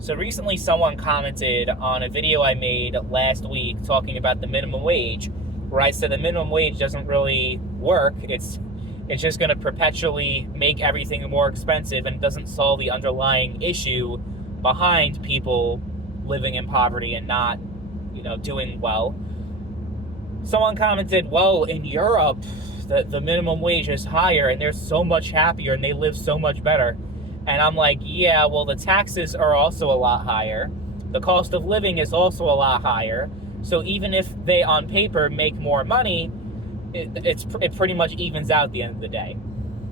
So recently someone commented on a video I made last week talking about the minimum wage, where I said the minimum wage doesn't really work. It's just going to perpetually make everything more expensive and doesn't solve the underlying issue behind people living in poverty and not, doing well. Someone commented, well, in Europe, the minimum wage is higher and they're so much happier and they live so much better. And I'm like, yeah, well, the taxes are also a lot higher. The cost of living is also a lot higher. So even if they, on paper, make more money, it pretty much evens out at the end of the day.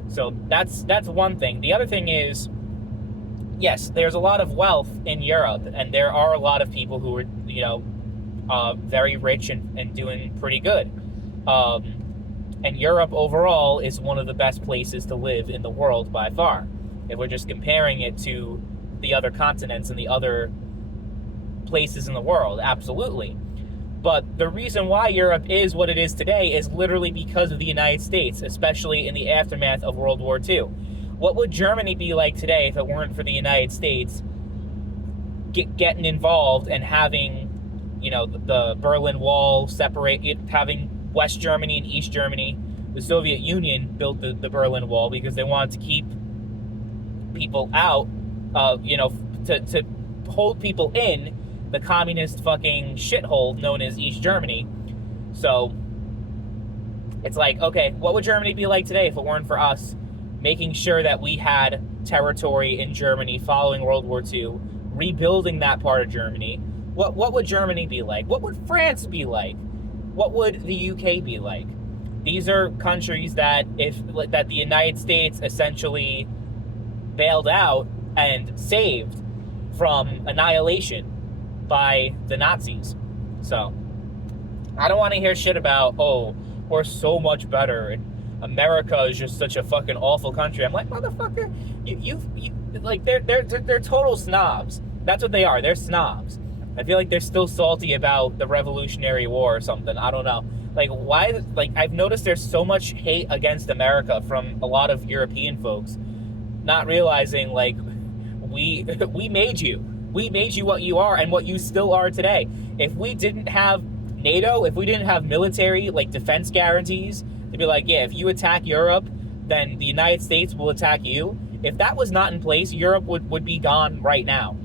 So that's one thing. The other thing is, yes, there's a lot of wealth in Europe, and there are a lot of people who are, very rich and doing pretty good. And Europe overall is one of the best places to live in the world by far. If we're just comparing it to the other continents and the other places in the world, absolutely. But the reason why Europe is what it is today is literally because of the United States, especially in the aftermath of World War II. What would Germany be like today if it weren't for the United States getting involved and having, the Berlin Wall separate it, having West Germany and East Germany? The Soviet Union built the Berlin Wall because they wanted to keep people out, to hold people in the communist fucking shithole known as East Germany. So it's like, okay, what would Germany be like today if it weren't for us making sure that we had territory in Germany following World War II, rebuilding that part of Germany? What would Germany be like? What would France be like? What would the UK be like? These are countries that the United States essentially bailed out and saved from annihilation by the Nazis. So I don't want to hear shit about, oh, we're so much better and America is just such a fucking awful country. I'm like, motherfucker, you like they're total snobs. That's what they are. They're snobs. I feel like they're still salty about the Revolutionary War or something. I don't know. Like, why? Like, I've noticed there's so much hate against America from a lot of European folks, not realizing, like, we made you. We made you what you are and what you still are today. If we didn't have NATO, if we didn't have military, like, defense guarantees, to be like, yeah, if you attack Europe, then the United States will attack you. If that was not in place, Europe would be gone right now.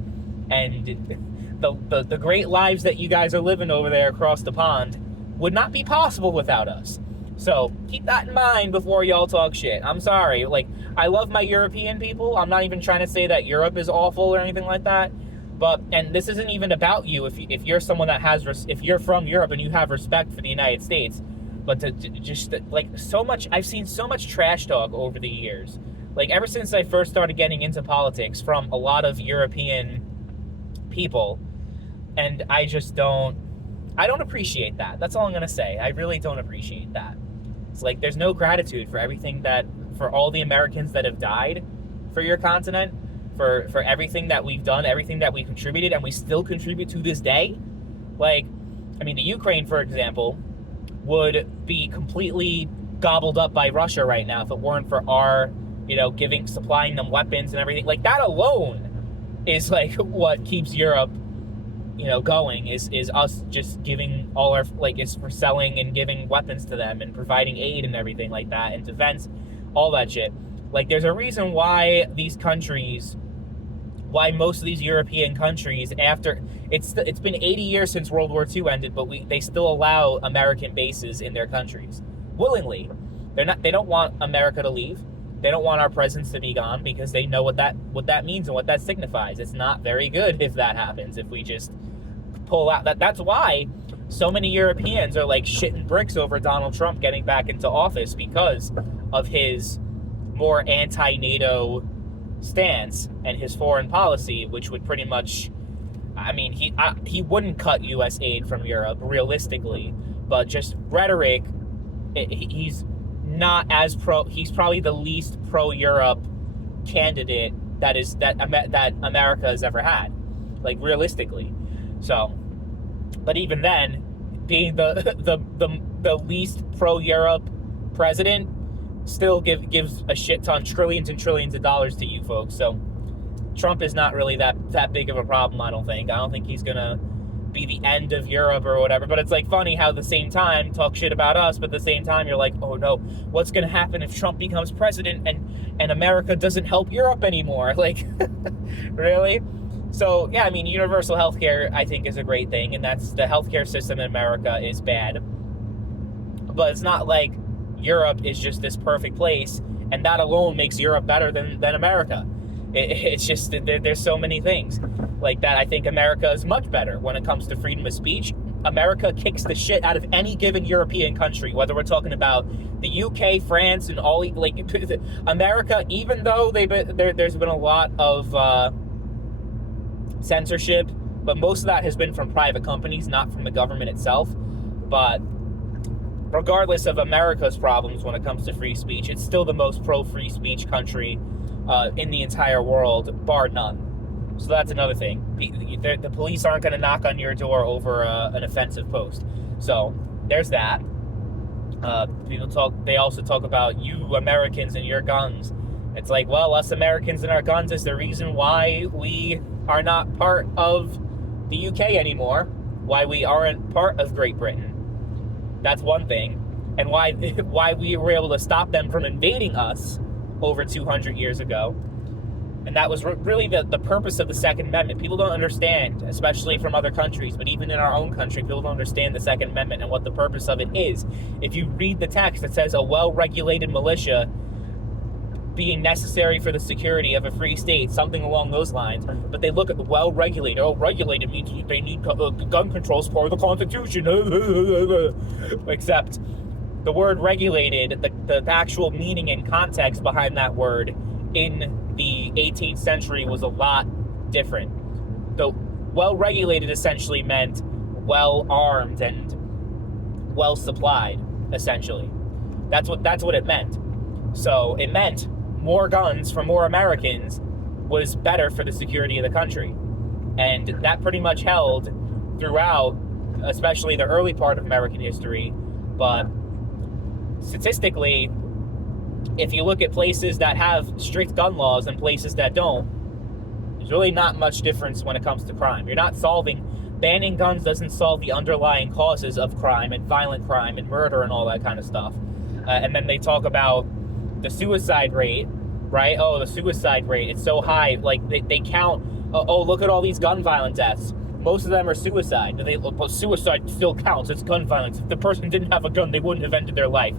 And the great lives that you guys are living over there across the pond would not be possible without us. So keep that in mind before y'all talk shit. I'm sorry. Like, I love my European people. I'm not even trying to say that Europe is awful or anything like that. But, and this isn't even about you. If you're someone that has, if you're from Europe and you have respect for the United States, but to just, like, so much, I've seen so much trash talk over the years. Like, ever since I first started getting into politics from a lot of European people, and I don't appreciate that. That's all I'm going to say. I really don't appreciate that. It's like, there's no gratitude for everything for all the Americans that have died for your continent, for everything that we've done, everything that we contributed, and we still contribute to this day. Like, I mean, the Ukraine, for example, would be completely gobbled up by Russia right now if it weren't for our, supplying them weapons and everything. Like, that alone is, like, what keeps Europe, going, is us just giving all our, like, is for selling and giving weapons to them and providing aid and everything like that, and defense, all that shit. Like, there's a reason why most of these European countries, after it's been 80 years since World War II ended, but they still allow American bases in their countries willingly. They don't want America to leave. They don't want our presence to be gone because they know what that means and what that signifies. It's not very good if that happens, if we just pull out. That's why so many Europeans are, like, shitting bricks over Donald Trump getting back into office, because of his more anti-NATO stance and his foreign policy, which would pretty much, I mean, he wouldn't cut U.S. aid from Europe realistically, but just rhetoric, he's not as he's probably the least pro-Europe candidate that America has ever had, like, realistically. So, but even then, being the least pro-Europe president still gives a shit ton, trillions and trillions of dollars to you folks. So Trump is not really that big of a problem, I don't think. I don't think he's going to be the end of Europe or whatever. But it's like funny how at the same time talk shit about us, but at the same time you're like, oh no, what's going to happen if Trump becomes president and America doesn't help Europe anymore? Like, really? So, yeah, I mean, universal healthcare, I think, is a great thing, and that's the healthcare system in America is bad. But it's not like Europe is just this perfect place, and that alone makes Europe better than America. It's just that there's so many things like that. I think America is much better when it comes to freedom of speech. America kicks the shit out of any given European country, whether we're talking about the UK, France, and all, like, America, even though there's been a lot of censorship, but most of that has been from private companies, not from the government itself. But regardless of America's problems when it comes to free speech, it's still the most pro-free speech country in the entire world, bar none. So that's another thing. The police aren't going to knock on your door over an offensive post. So there's that. They also talk about you Americans and your guns. It's like, well, us Americans and our guns is the reason why we are not part of the UK anymore, why we aren't part of Great Britain. That's one thing. And why we were able to stop them from invading us over 200 years ago. And that was really the purpose of the Second Amendment. People don't understand, especially from other countries, but even in our own country, people don't understand the Second Amendment and what the purpose of it is. If you read the text, it says a well-regulated militia being necessary for the security of a free state, something along those lines. But they look at the well-regulated. Oh, regulated means they need gun control as part of the Constitution. Except the word regulated, the actual meaning and context behind that word in the 18th century was a lot different. The well-regulated essentially meant well-armed and well-supplied, essentially. That's what it meant. So it meant more guns for more Americans was better for the security of the country. And that pretty much held throughout, especially the early part of American history. But statistically, if you look at places that have strict gun laws and places that don't, there's really not much difference when it comes to crime. You're not banning guns doesn't solve the underlying causes of crime and violent crime and murder and all that kind of stuff. And then they talk about the suicide rate, right? Oh, the suicide rate, it's so high. Like, they count, oh, look at all these gun violent deaths. Most of them are suicide. But suicide still counts. It's gun violence. If the person didn't have a gun, they wouldn't have ended their life.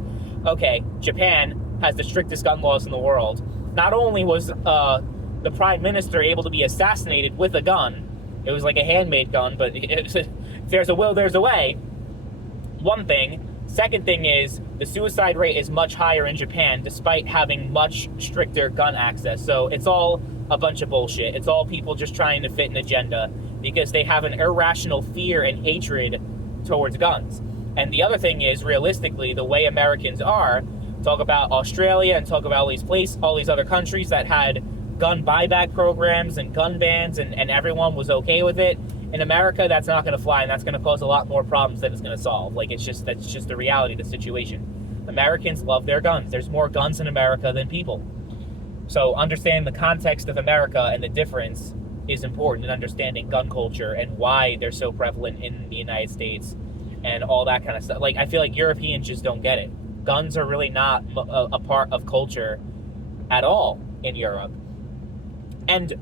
Okay, Japan has the strictest gun laws in the world. Not only was the prime minister able to be assassinated with a gun, it was like a handmade gun, but if there's a will, there's a way. One thing. Second thing is, the suicide rate is much higher in Japan, despite having much stricter gun access. So it's all a bunch of bullshit. It's all people just trying to fit an agenda, because they have an irrational fear and hatred towards guns. And the other thing is, realistically, the way Americans are, talk about Australia and talk about all these other countries that had gun buyback programs and gun bans, and everyone was okay with it. In America, that's not going to fly, and that's going to cause a lot more problems than it's going to solve. Like, that's just the reality of the situation. Americans love their guns. There's more guns in America than people. So understanding the context of America and the difference is important in understanding gun culture and why they're so prevalent in the United States and all that kind of stuff. Like, I feel like Europeans just don't get it. Guns are really not a part of culture at all in Europe. And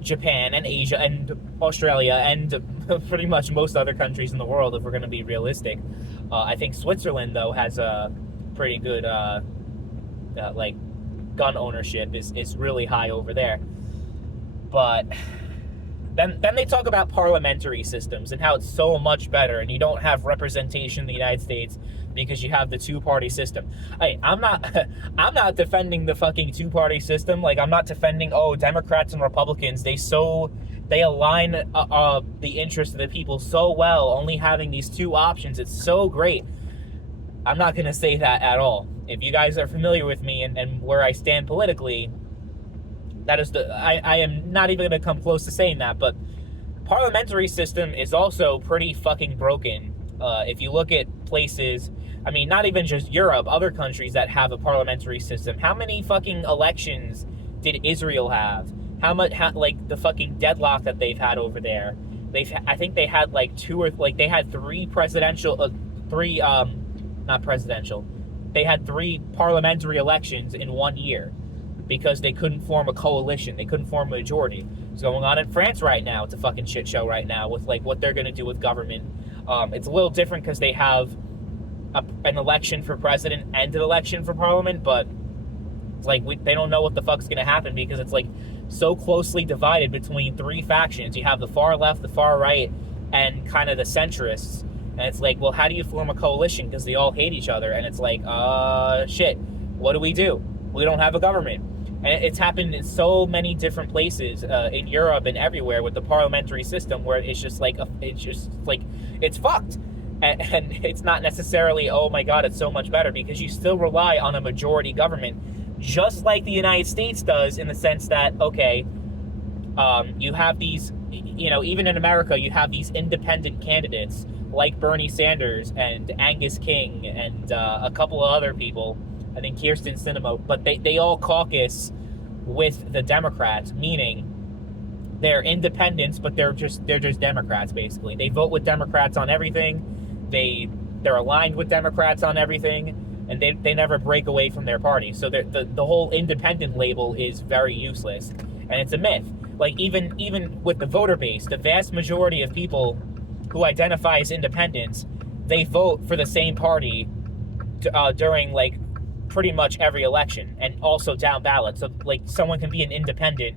Japan and Asia and Australia and pretty much most other countries in the world, if we're going to be realistic. I think Switzerland, though, has a pretty good like gun ownership is really high over there. But then they talk about parliamentary systems and how it's so much better, and you don't have representation in the United States because you have the two-party system. Hey, I'm not defending the fucking two-party system. Like, I'm not defending, Democrats and Republicans, they align the interests of the people so well, only having these two options. It's so great. I'm not going to say that at all. If you guys are familiar with me and where I stand politically, that is I am not even going to come close to saying that, but parliamentary system is also pretty fucking broken. If you look at places, I mean, not even just Europe, other countries that have a parliamentary system. How many fucking elections did Israel have? like the fucking deadlock that they've had over there. I think they had like they had three presidential, not presidential. They had three parliamentary elections in 1 year because they couldn't form a coalition. They couldn't form a majority. It's going on in France right now. It's a fucking shit show right now with like what they're going to do with government. It's a little different because they have an election for president and an election for parliament, but it's like they don't know what the fuck's going to happen because it's like so closely divided between three factions. You have the far left, the far right, and kind of the centrists. And it's like, well, how do you form a coalition? Because they all hate each other. And it's like, shit, what do? We don't have a government. And it's happened in so many different places in Europe and everywhere with the parliamentary system where it's just like, it's fucked. And it's not necessarily, oh my God, it's so much better, because you still rely on a majority government, just like the United States does, in the sense that, okay, you have these, even in America, you have these independent candidates like Bernie Sanders and Angus King and a couple of other people, I think Kyrsten Sinema, but they all caucus with the Democrats, meaning they're independents, but they're just Democrats, basically. They vote with Democrats on everything. They're aligned with Democrats on everything, and they never break away from their party. So the whole independent label is very useless, and it's a myth. Like even with the voter base, the vast majority of people who identify as independents, they vote for the same party during like pretty much every election, and also down ballot. So like someone can be an independent,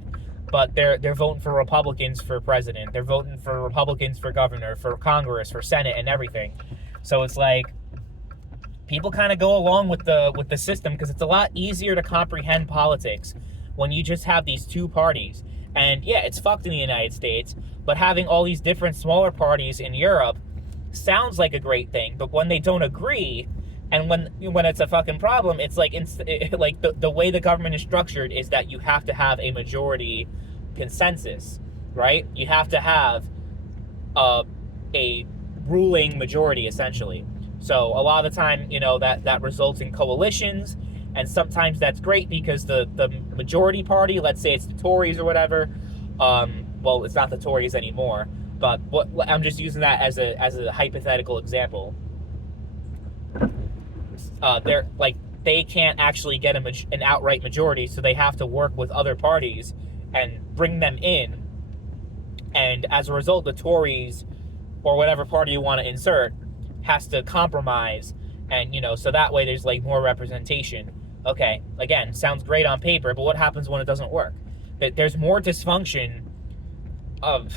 but they're voting for Republicans for president. They're voting for Republicans for governor, for Congress, for Senate, and everything. So it's like people kind of go along with the system because it's a lot easier to comprehend politics when you just have these two parties. And yeah, it's fucked in the United States, but having all these different smaller parties in Europe sounds like a great thing. But when they don't agree, and when it's a fucking problem, it's like like the way the government is structured is that you have to have a majority consensus, right? You have to have a ruling majority, essentially. So a lot of the time, that results in coalitions, and sometimes that's great because the majority party, let's say it's the Tories or whatever, well, it's not the Tories anymore, but I'm just using that as a hypothetical example. They're like, they can't actually get an outright majority, so they have to work with other parties and bring them in. And as a result, the Tories, or whatever party you want to insert, has to compromise, and so that way there's like more representation. Okay, again, sounds great on paper, but what happens when it doesn't work? There's more dysfunction on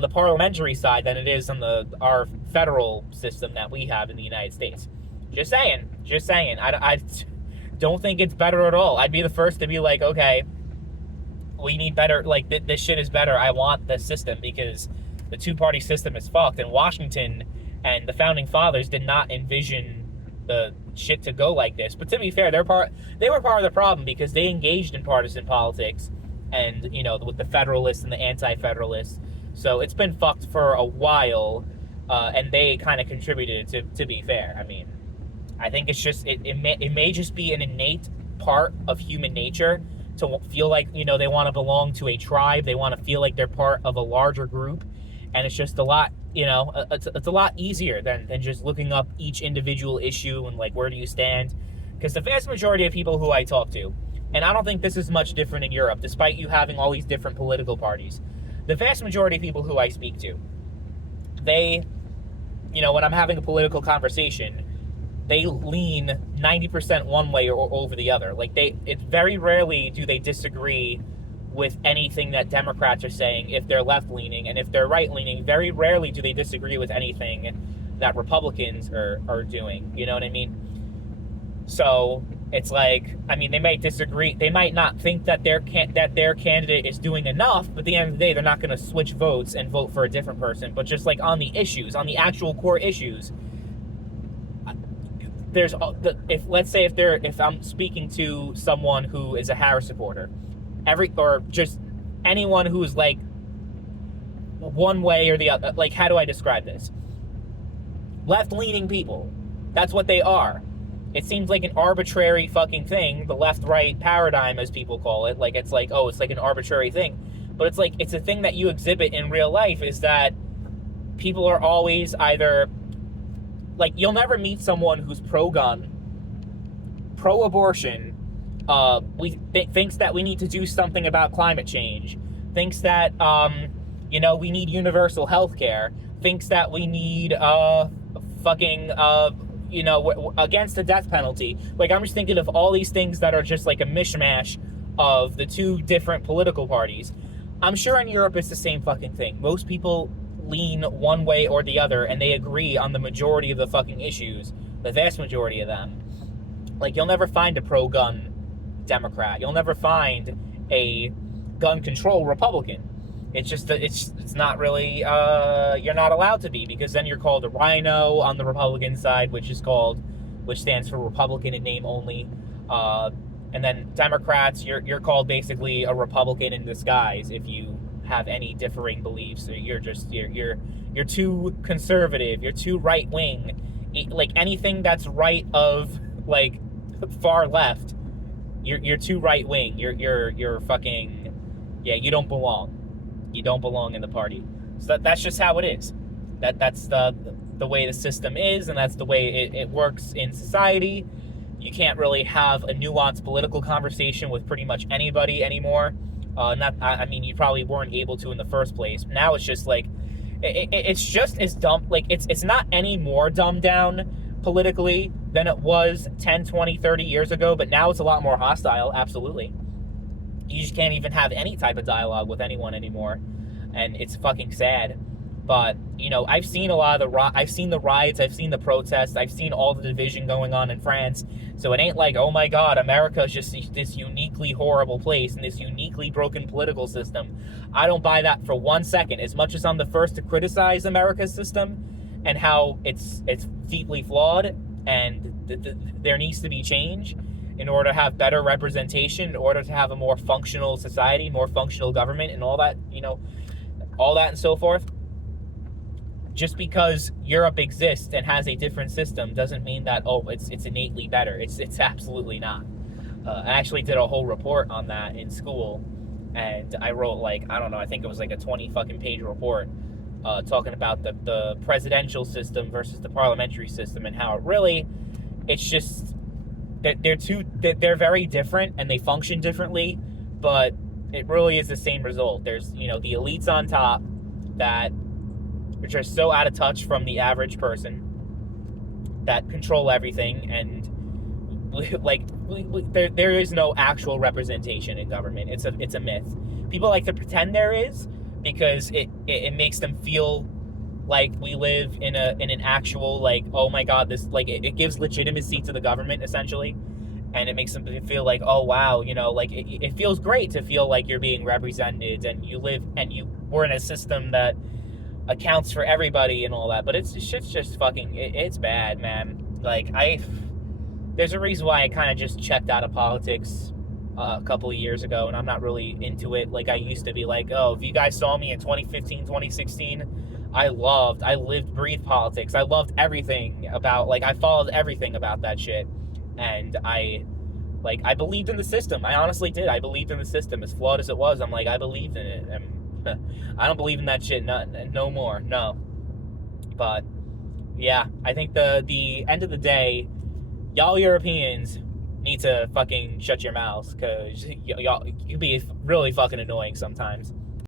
the parliamentary side than it is on our federal system that we have in the United States. Just saying. I don't think it's better at all. I'd be the first to be like, okay, we need better, like, this shit is better. I want this system because the two-party system is fucked. And Washington and the Founding Fathers did not envision the shit to go like this. But to be fair, they were part of the problem because they engaged in partisan politics and, with the Federalists and the Anti-Federalists. So it's been fucked for a while, and they kind of contributed to be fair. I mean, I think it's just, it may just be an innate part of human nature to feel like, they want to belong to a tribe. They want to feel like they're part of a larger group. And it's just a lot, it's a lot easier than just looking up each individual issue and like, where do you stand? Because the vast majority of people who I talk to, and I don't think this is much different in Europe, despite you having all these different political parties, the vast majority of people who I speak to, they, when I'm having a political conversation, they lean 90% one way or over the other. Like it's very rarely do they disagree with anything that Democrats are saying if they're left-leaning, and if they're right-leaning, very rarely do they disagree with anything that Republicans are doing. You know what I mean? So it's like, I mean, they might disagree. They might not think that their candidate is doing enough, but at the end of the day, they're not going to switch votes and vote for a different person. But just like on the issues, on the actual core issues, there's if I'm speaking to someone who is a Harris supporter, or just anyone who's like one way or the other, like, how do I describe this? Left-leaning people. That's what they are. it seems like an arbitrary fucking thing, the left-right paradigm, as people call it. Like, it's like, oh, it's like an arbitrary thing. But it's like, it's a thing that you exhibit in real life, is that people are always either, like, you'll never meet someone who's pro-gun, pro-abortion, thinks that we need to do something about climate change, thinks that, we need universal health care, thinks that we need, against the death penalty. Like, I'm just thinking of all these things that are just like a mishmash of the two different political parties. I'm sure in Europe it's the same fucking thing. Most people lean one way or the other, and they agree on the majority of the fucking issues, the vast majority of them. Like, you'll never find a pro-gun Democrat. You'll never find a gun control Republican. It's just that it's not really, you're not allowed to be, because then you're called a rhino on the Republican side, which stands for Republican in name only. And then Democrats, you're called basically a Republican in disguise if you have any differing beliefs. You're too conservative. You're too right wing. Like, anything that's right of, like, far left, you're too right wing. You're fucking, yeah, you don't belong. You don't belong in the party. So that's just how it is. That's the way the system is, and that's the way it works in society. You can't really have a nuanced political conversation with pretty much anybody anymore. You probably weren't able to in the first place. Now it's just like, it's just as dumb. Like, it's not any more dumbed down politically than it was 10, 20, 30 years ago, but now it's a lot more hostile, absolutely. You just can't even have any type of dialogue with anyone anymore, and it's fucking sad. But, I've seen a lot of I've seen the riots, I've seen the protests, I've seen all the division going on in France, so it ain't like, oh my god, America is just this uniquely horrible place and this uniquely broken political system. I don't buy that for 1 second. As much as I'm the first to criticize America's system and how it's deeply flawed, and there needs to be change in order to have better representation, in order to have a more functional society, more functional government, and all that, all that and so forth. Just because Europe exists and has a different system doesn't mean that, it's innately better. It's absolutely not. I actually did a whole report on that in school, and I wrote, I think it was like a 20 fucking page report talking about the presidential system versus the parliamentary system, and how it's just, they're very different and they function differently, but it really is the same result. There's, the elites on top which are so out of touch from the average person, that control everything, and there is no actual representation in government. It's a myth. People like to pretend there is, because it makes them feel like we live in an actual, like, oh my god, this, like, it gives legitimacy to the government, essentially, and it makes them feel like, oh wow, it feels great to feel like you're being represented, and we're in a system that accounts for everybody and all that. But shit's just fucking, it's bad, man. Like, there's a reason why I kind of just checked out of politics a couple of years ago, and I'm not really into it like I used to be. Like, oh, if you guys saw me in 2015, 2016, I lived, breathed politics. I loved everything about, I followed everything about that shit, and I believed in the system. I honestly did. I believed in the system, as flawed as it was. I believed in it, and I don't believe in that shit no more, no. But yeah, I think the end of the day, y'all Europeans need to fucking shut your mouths, because y'all, you be really fucking annoying sometimes.